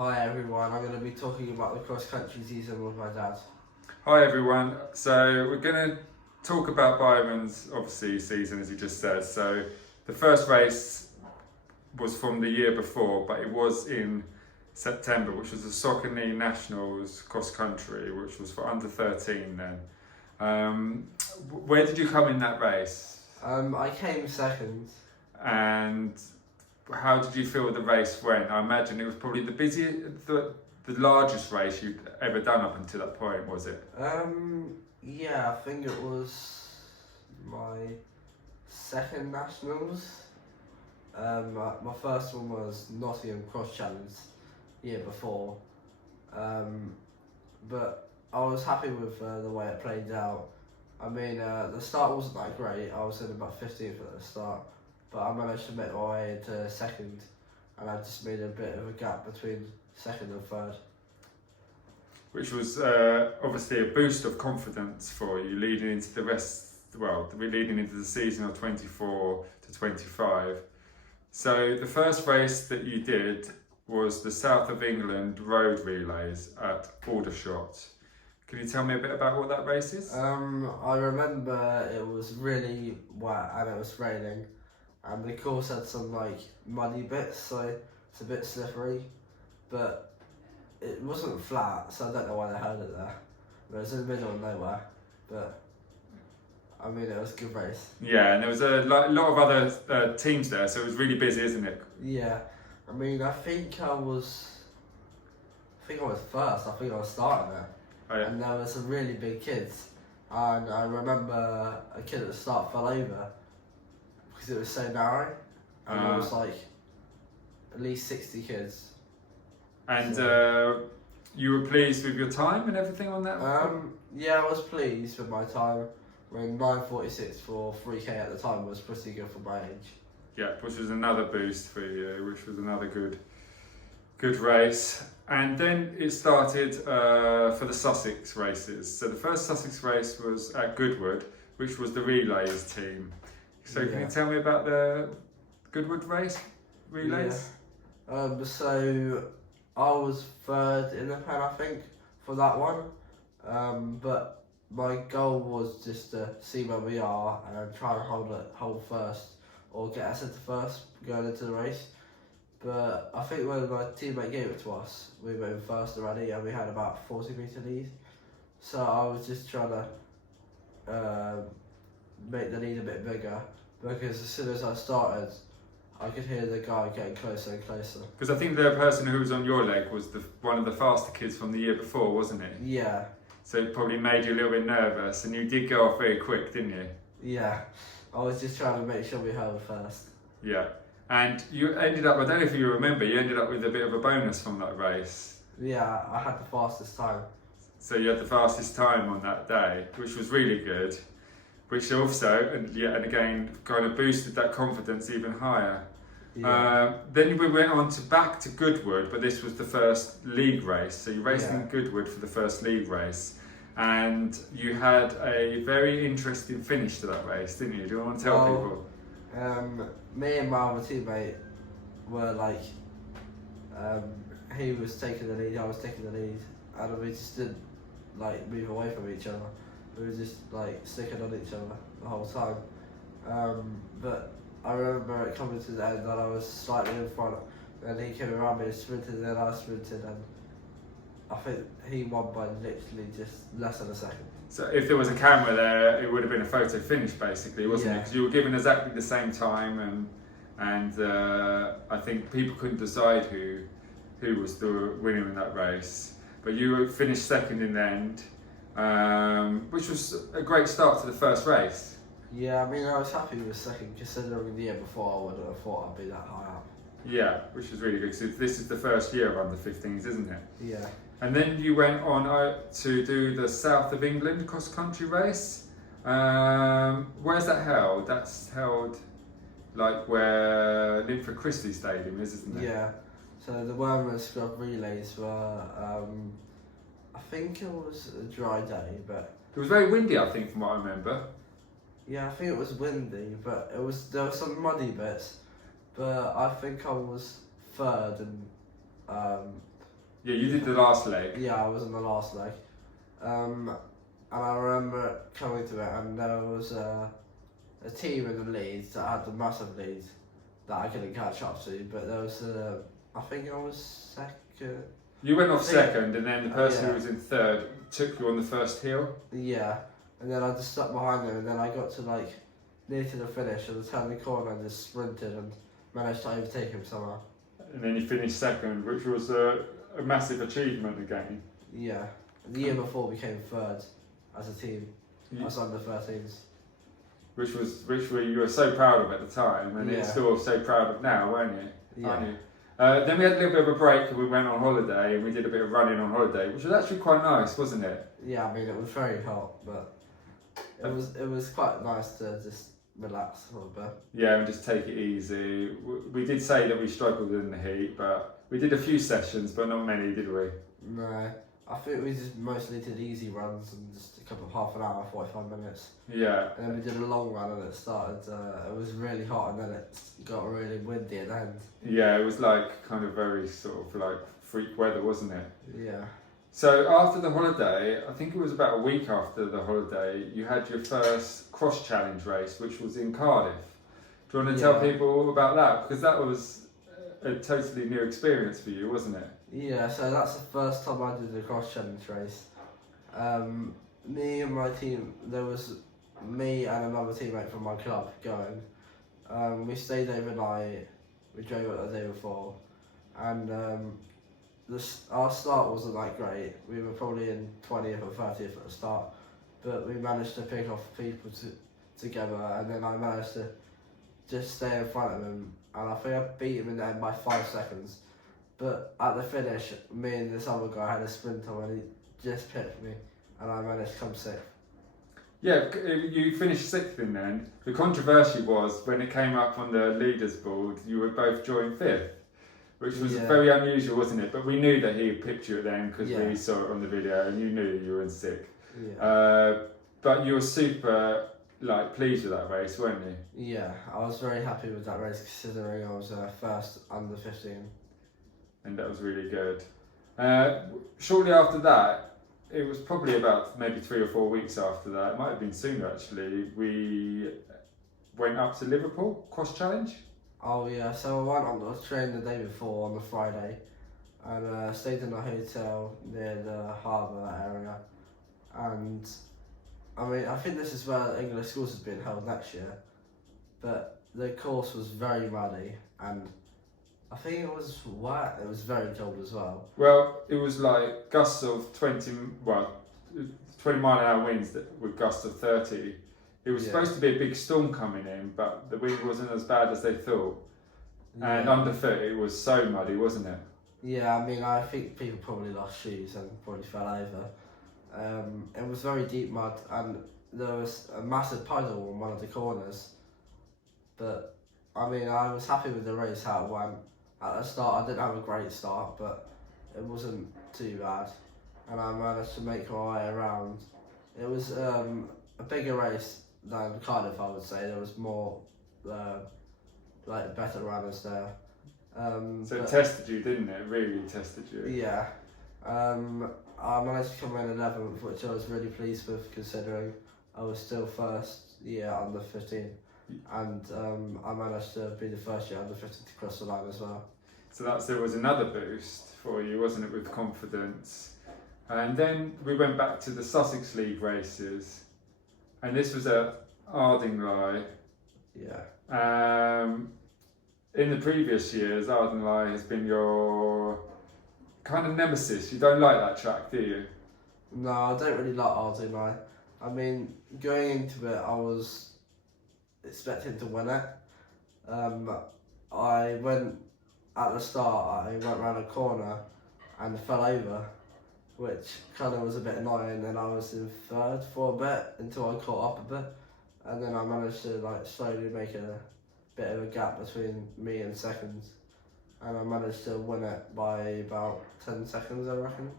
Hi everyone, I'm going to be talking about the cross country season with my dad. Hi everyone. So we're going to talk about Byron's obviously season, as he just said. So the first race was from the year before, but it was in September, which was the Saucony Nationals cross country, which was for under 13 then. Where did you come in that race? I came second. And how did you feel the race went? I imagine it was probably the largest race you'd ever done up until that point, was it? Yeah, I think it was my second nationals. My first one was Nottingham Cross Challenge year before. But I was happy with the way it played out. I mean, the start wasn't that great. I was in about 15th at the start, but I managed to make my way into second, and I just made a bit of a gap between second and third. Which was obviously a boost of confidence for you leading into leading into the season of 24 to 25. So the first race that you did was the South of England Road Relays at Aldershot. Can you tell me a bit about what that race is? I remember it was really wet and it was raining, and the course had some muddy bits, so it's a bit slippery, but it wasn't flat, so I don't know why they had it there. It was in the middle of nowhere, but I mean it was a good race. Yeah, and there was a lot of other teams there, so it was really busy, isn't it? Yeah, I mean I think I was first. I think I was starting there. Oh, yeah. And there were some really big kids, and I remember a kid at the start fell over because it was so narrow, and there was at least 60 kids. And So- you were pleased with your time and everything on that? Yeah, I was pleased with my time. I mean, 9:46 for 3K at the time was pretty good for my age. Yeah, which was another boost for you, which was another good race. And then it started for the Sussex races. So the first Sussex race was at Goodwood, which was the relays team. So can Yeah. you tell me about the Goodwood relays? Yeah. So I was third in the pen, I think, for that one. But my goal was just to see where we are and try and hold first, or get us into first going into the race. But I think when my teammate gave it to us, we were in first already and we had about 40-metre lead. So I was just trying to make the lead a bit bigger, because as soon as I started, I could hear the guy getting closer and closer. Because I think the person who was on your leg was one of the faster kids from the year before, wasn't it? Yeah, So it probably made you a little bit nervous, and you did go off very quick, didn't you? yeah. I was just trying to make sure we held first. Yeah. And you ended up, I don't know if you remember, you ended up with a bit of a bonus from that race. Yeah, I had the fastest time. So you had the fastest time on that day, which was really good, which also, and again, kind of boosted that confidence even higher. Yeah. Then we went on back to Goodwood, but this was the first league race. So you raced in Yeah. Goodwood for the first league race, and you had a very interesting finish to that race, didn't you? Do you want to tell people? Me and my other teammate were he was taking the lead, I was taking the lead, and we just didn't move away from each other. We were just sticking on each other the whole time. But I remember it coming to the end and I was slightly in front, and he came around me and sprinted, and then I sprinted, and I think he won by literally just less than a second. So if there was a camera there, it would have been a photo finish basically, wasn't it? Yeah. Because you were given exactly the same time, and I think people couldn't decide who was the winner in that race. But you finished second in the end, which was a great start to the first race. Yeah, I mean I was happy with second, considering the year before I wouldn't have thought I'd be that high up. Yeah, which is really good. So this is the first year of under 15s, isn't it? Yeah. And then you went on to do the South of England cross country race. Where's that held? That's held where Linford Christie Stadium is, isn't it? Yeah. So the Wormwood Scrub relays were, I think it was a dry day, but It was very windy, I think, from what I remember. yeah, I think it was windy, but there were some muddy bits. But I think I was third, and Yeah, you did the last leg. Yeah, I was in the last leg. And I remember coming to it, and there was a team in the lead that had the massive lead that I couldn't catch up to, but there was I think I was second. You went off I think- second, and then the person yeah. who was in third took you on the first hill. Yeah, and then I just stuck behind them, and then I got to like near to the finish, and I turned the corner and just sprinted and managed to overtake him somehow. And then you finished second, which was a massive achievement again. Yeah, and the year before we came third as a team, You- as under 13s. Which you were so proud of at the time, and Yeah. it's still so proud of now, weren't you? Aren't Yeah, you? Then we had a little bit of a break, and we went on holiday, and we did a bit of running on holiday, which was actually quite nice, wasn't it? yeah. I mean, it was very hot, but it was quite nice to just relax a little bit. Yeah, and just take it easy. We did say that we struggled in the heat, but we did a few sessions, but not many, did we? No, I think we just mostly did easy runs and just a couple of half an hour, 45 minutes. Yeah. And then we did a long run and it started, it was really hot and then it got really windy at the end. Yeah, it was like kind of very sort of like freak weather, wasn't it? Yeah. So after the holiday, I think it was about a week after the holiday, you had your first cross challenge race, which was in Cardiff. Do you want to tell Yeah. people all about that? Because that was a totally new experience for you, wasn't it? Yeah, so that's the first time I did the cross challenge race. Me and my team, there was me and another teammate from my club going. We stayed overnight, we drove up the day before, and our start wasn't that great. We were probably in 20th or 30th at the start, but we managed to pick off people together, and then I managed to just stay in front of him, and I think I beat him in the end by 5 seconds. But at the finish, me and this other guy had a sprinter and he just picked me, and I managed to come sixth. Yeah, you finished sixth in the end. The controversy was when it came up on the leaders board, you were both joined fifth, which was Yeah. very unusual, wasn't it? But we knew that he had picked you then because Yeah. we saw it on the video, and you knew you were in sixth. Yeah. But you were super pleased with that race, weren't you? Yeah, I was very happy with that race considering I was first under 15. And that was really good. Shortly after that, it was probably about maybe 3 or 4 weeks after that, it might have been sooner actually, we went up to Liverpool, cross challenge. Oh yeah, so I went on the train the day before on the Friday and stayed in a hotel near the harbour area. And I mean, I think this is where English schools has been held next year, but the course was very muddy and I think it was wet, it was very cold as well. Well, it was like gusts of 20 mile an hour winds with gusts of 30. It was Yeah. supposed to be a big storm coming in, but the wind wasn't as bad as they thought. And Yeah. underfoot it was so muddy, wasn't it? Yeah, I mean, I think people probably lost shoes and probably fell over. It was very deep mud and there was a massive puddle on one of the corners. But, I mean, I was happy with the race, how it went. At the start, I didn't have a great start, but it wasn't too bad. And I managed to make my way around. It was a bigger race than Cardiff, I would say. There was more, better runners there. So it but- tested you, didn't it? Really tested you. yeah. I managed to come in 11th, which I was really pleased with considering I was still first year under 15. And I managed to be the first year under 15 to cross the line as well. So there was another boost for you, wasn't it, with confidence? And then we went back to the Sussex League races, and this was at Ardingly. Yeah. In the previous years, Ardingly has been your kind of nemesis. You don't like that track, do you? No, I don't really like Ardingly. I mean, going into it, I was expecting to win it. I went at the start, I went around a corner and fell over, which kind of was a bit annoying. Then I was in third for a bit until I caught up a bit, and then I managed to slowly make a bit of a gap between me and second, and I managed to win it by about 10 seconds, I reckon.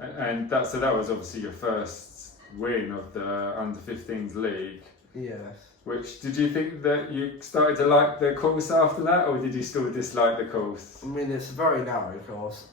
And that was obviously your first win of the under 15s league. Yes. Which, did you think that you started to like the course after that, or did you still dislike the course? I mean, it's a very narrow course.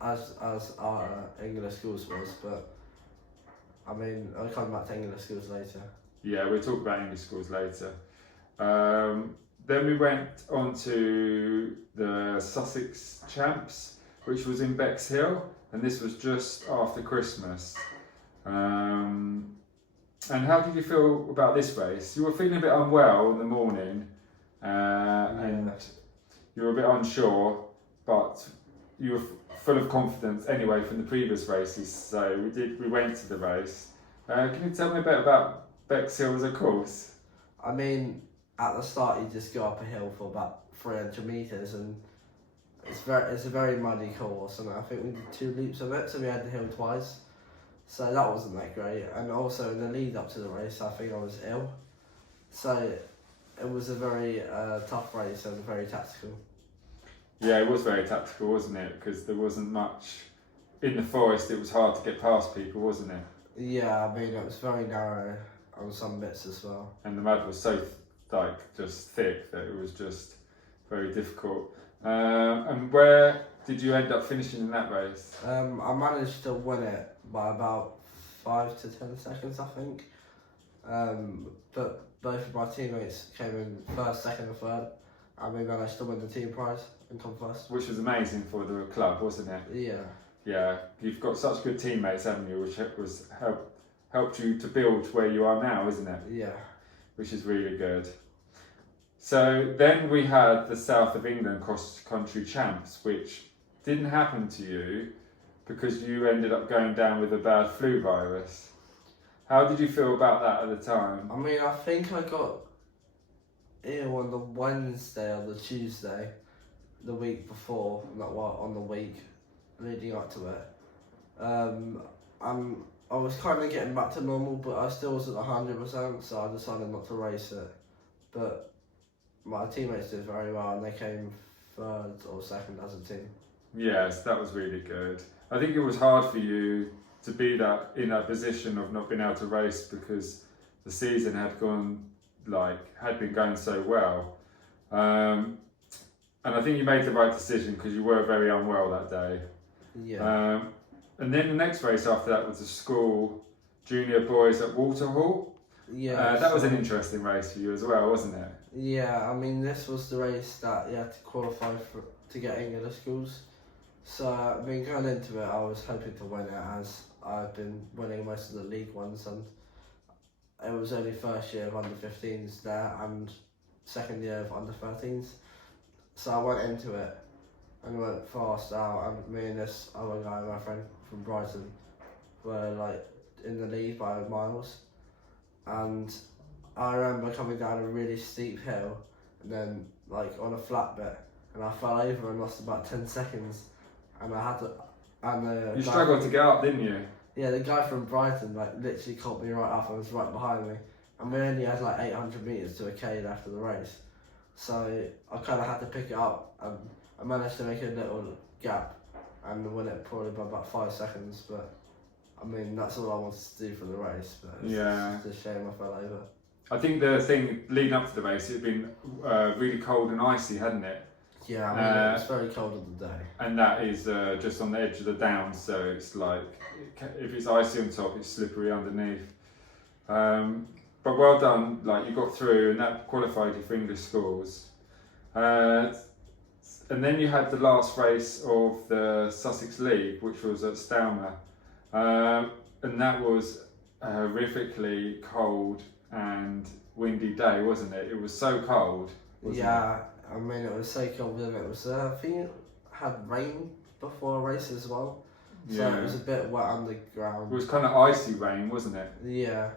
as our English schools was, but I mean, I'll come back to English schools later. Yeah, we'll talk about English schools later. Then we went on to the Sussex Champs, which was in Bexhill, and this was just after Christmas. And how did you feel about this race? You were feeling a bit unwell in the morning, and you were a bit unsure, but you were full of confidence anyway from the previous races. So we went to the race. Can you tell me a bit about Bexhill as a course? I mean, at the start you just go up a hill for about 300 metres, and it's a very muddy course, and I think we did 2 loops of it, so we had the hill twice. So that wasn't that great, and also in the lead up to the race I think I was ill. So it was a very tough race and very tactical. Yeah, it was very tactical, wasn't it? Because there wasn't much in the forest. It was hard to get past people, wasn't it? Yeah, I mean it was very narrow on some bits as well. And the mud was so just thick that it was just very difficult. And where did you end up finishing in that race? I managed to win it by about 5 to 10 seconds, I think. But both of my teammates came in first, second, and third, and we managed to win the team prize and come first. Which was amazing for the club, wasn't it? Yeah. Yeah, you've got such good teammates, haven't you? Which helped you to build where you are now, isn't it? Yeah. Which is really good. So then we had the South of England Cross Country Champs, which didn't happen to you because you ended up going down with a bad flu virus. How did you feel about that at the time? I mean, I think I got ill on the Wednesday or the Tuesday, the week before, on the week leading up to it. I was kind of getting back to normal, but I still wasn't 100%, so I decided not to race it. But my teammates did very well, and they came third or second as a team. Yes, that was really good. I think it was hard for you to be in that position of not being able to race because the season had been going so well. And I think you made the right decision because you were very unwell that day. Yeah. And then the next race after that was the school junior boys at Waterhall. Yeah. That was an interesting race for you as well, wasn't it? Yeah, I mean, this was the race that you had to qualify to get English schools. So, I mean, going into it, I was hoping to win it as I've been winning most of the league ones, and it was only first year of under 15s there and second year of under 13s. So I went into it and went fast out, and me and this other guy, my friend from Brighton, were in the lead by miles. And I remember coming down a really steep hill and then on a flat bit, and I fell over and lost about 10 seconds, and I had to. You struggled to get up, didn't you? Yeah, the guy from Brighton literally caught me right up and was right behind me, and we only had 800 metres to a K after the race, so I kind of had to pick it up, and I managed to make a little gap and win it probably by about 5 seconds. But I mean, that's all I wanted to do for the race. But it's just a shame I fell over. I think the thing leading up to the race, it had been really cold and icy, hadn't it? Yeah, I mean, it was very cold on the day. And that is just on the edge of the downs, so it's if it's icy on top, it's slippery underneath. But well done, you got through, and that qualified you for English schools. And then you had the last race of the Sussex League, which was at Stalmer. And that was a horrifically cold and windy day, wasn't it? It was so cold, wasn't it? I mean, it was so cold, and it was, I think it had rain before a race as well. So it was a bit wet underground. It was kind of icy rain, wasn't it? Yeah.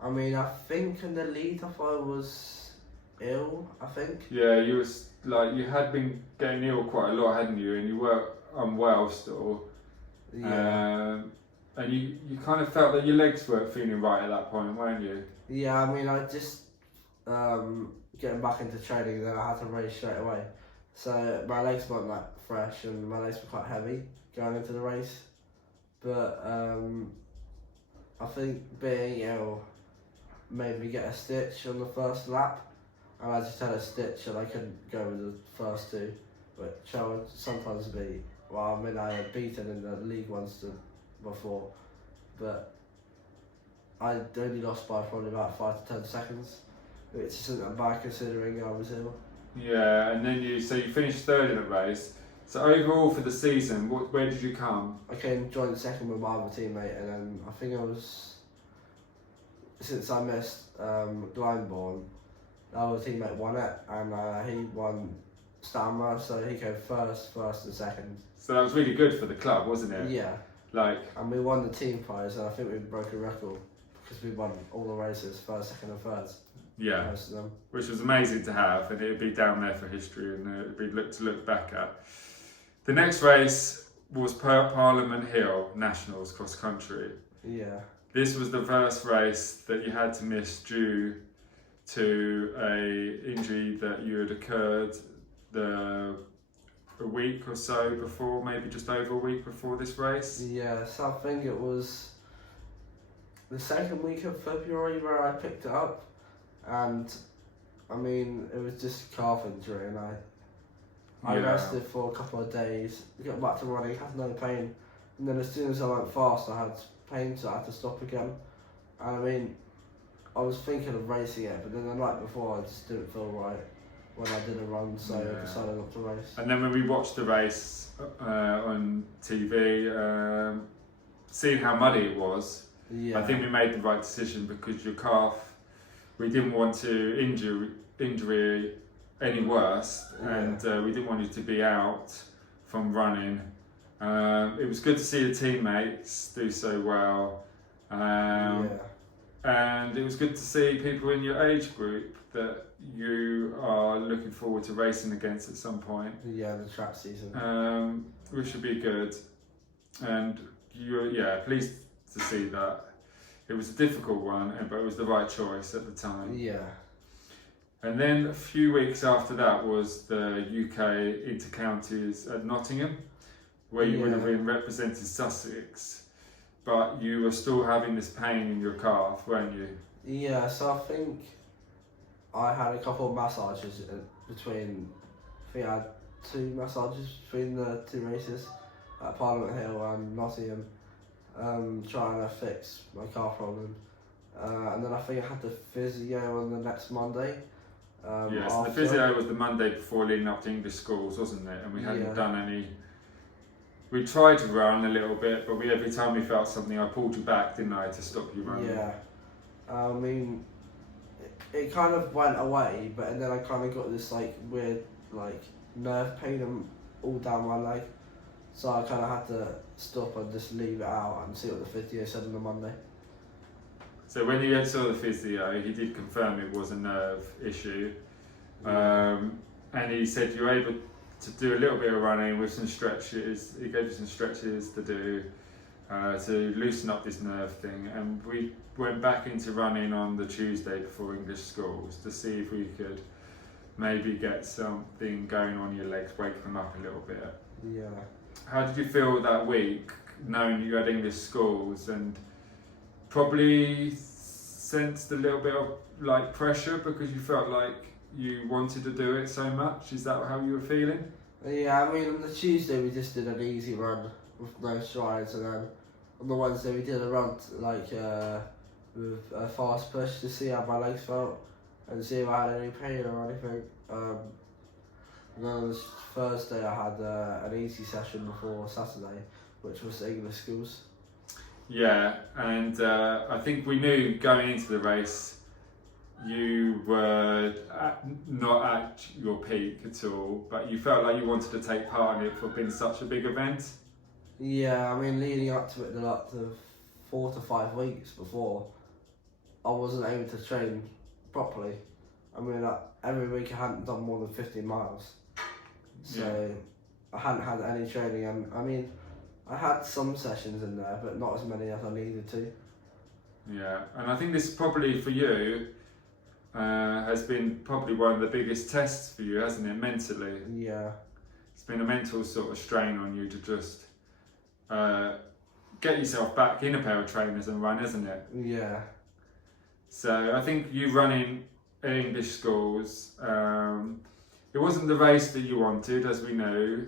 I mean, I think in the lead off I was ill, I think. Yeah, you was you had been getting ill quite a lot, hadn't you? And you were unwell still. Yeah. And you kind of felt that your legs weren't feeling right at that point, weren't you? Yeah, I mean, I just getting back into training, then I had to race straight away. So my legs weren't that fresh, and my legs were quite heavy going into the race. But I think being ill made me get a stitch on the first lap, and I just had a stitch and I couldn't go with the first two, which I would sometimes be Well, I mean, I had beaten in the league once before, but I only lost by probably about 5 to 10 seconds, which isn't that bad considering I was ill. Yeah, and then you finished third in the race. So overall for the season, where did you come? I came joined second with my other teammate, and then I think since I missed Glyndebourne, the other teammate won it, and he won Stanmore, so he came first and second. So that was really good for the club, wasn't it? Yeah. Like, And we won the team prize, and I think we broke a record because we won all the races, first, second, and third. yeah, Most of them. which was amazing to have, and it would be down there for history, and it would be to look back at. The next race was Parliament Hill Nationals cross country. Yeah. This was the first race that you had to miss due to a injury that you had occurred a week or so before, maybe just over a week before this race. Yeah, so I think it was the second week of February where I picked it up, and I mean it was just a calf injury, and I Yeah. rested for a couple of days, got back to running, had no pain, and then as soon as I went fast I had pain, so I had to stop again. And I mean, I was thinking of racing it, but then the night before I just didn't feel right when I did a run, so Yeah. I decided not to race. And then when we watched the race on TV, seeing how muddy it was, Yeah. I think we made the right decision because your calf, we didn't want to injure it any worse, and we didn't want you to be out from running. It was good to see the teammates do so well, Yeah. and it was good to see people in your age group that you are looking forward to racing against at some point, Yeah, the track season. which should be good. And you're pleased to see that. It was a difficult one, but it was the right choice at the time. Yeah. And then a few weeks after that was the UK Intercounties at Nottingham, where you would have been representing Sussex, but you were still having this pain in your calf, weren't you? Yeah, so I think I had a couple of massages between, I think I had 2 massages between the 2 races at Parliament Hill and Nottingham, trying to fix my calf problem. And then I think I had the physio on the next Monday. Yes, the physio was the Monday before leading up to English schools, wasn't it? And we hadn't done any. We tried to run a little bit, but every time we felt something, I pulled you back, didn't I, to stop you running? Yeah. I mean, it kind of went away, but then I kind of got this weird nerve pain all down my leg, so I kind of had to stop and just leave it out and see what the physio said on the Monday. So when you saw the physio, he did confirm it was a nerve issue, and he said you were able to do a little bit of running with some stretches. He gave you some stretches to do to loosen up this nerve thing, and we went back into running on the Tuesday before English schools to see if we could maybe get something going on your legs, wake them up a little bit. Yeah. How did you feel that week, knowing you had English schools, and probably sensed a little bit of pressure because you felt like you wanted to do it so much? Is that how you were feeling? Yeah, I mean on the Tuesday we just did an easy run with no strides, and then on the Wednesday we did a run with a fast push to see how my legs felt and see if I had any pain or anything. And then on the Thursday I had an easy session before Saturday, which was English schools. Yeah, and I think we knew going into the race you were not at your peak at all, but you felt like you wanted to take part in it for being such a big event. Yeah, I mean leading up to it, the 4 to 5 weeks before, I wasn't able to train properly. I mean every week I hadn't done more than 15 miles, so I hadn't had any training, and I mean I had some sessions in there, but not as many as I needed to. Yeah, and I think this probably for you has been probably one of the biggest tests for you, hasn't it, mentally? Yeah. It's been a mental sort of strain on you to just get yourself back in a pair of trainers and run, isn't it? Yeah. So I think you running English schools, it wasn't the race that you wanted, as we know,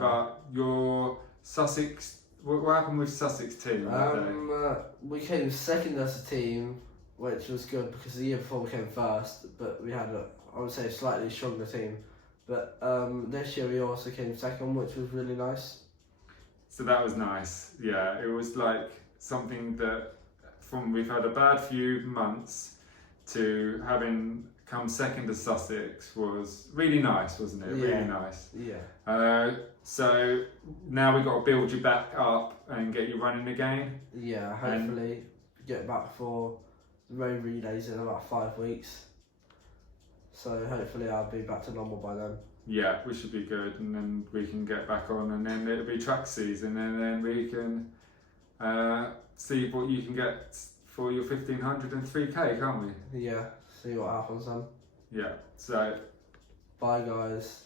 but your Sussex. What happened with Sussex team that day? We came second as a team, which was good because the year before we came first, but we had I would say, a slightly stronger team. But this year we also came second, which was really nice. So that was nice. Yeah, it was like something that we've had a bad few months to having come second to Sussex was really nice, wasn't it? Yeah. Really nice. Yeah. So now we've got to build you back up and get you running again. Yeah, hopefully get back for the road relays in about 5 weeks. So hopefully I'll be back to normal by then. Yeah, we should be good, and then we can get back on, and then it'll be track season, and then we can see what you can get for your 1500 and 3K, can't we? Yeah, see what happens then. Yeah, so bye guys.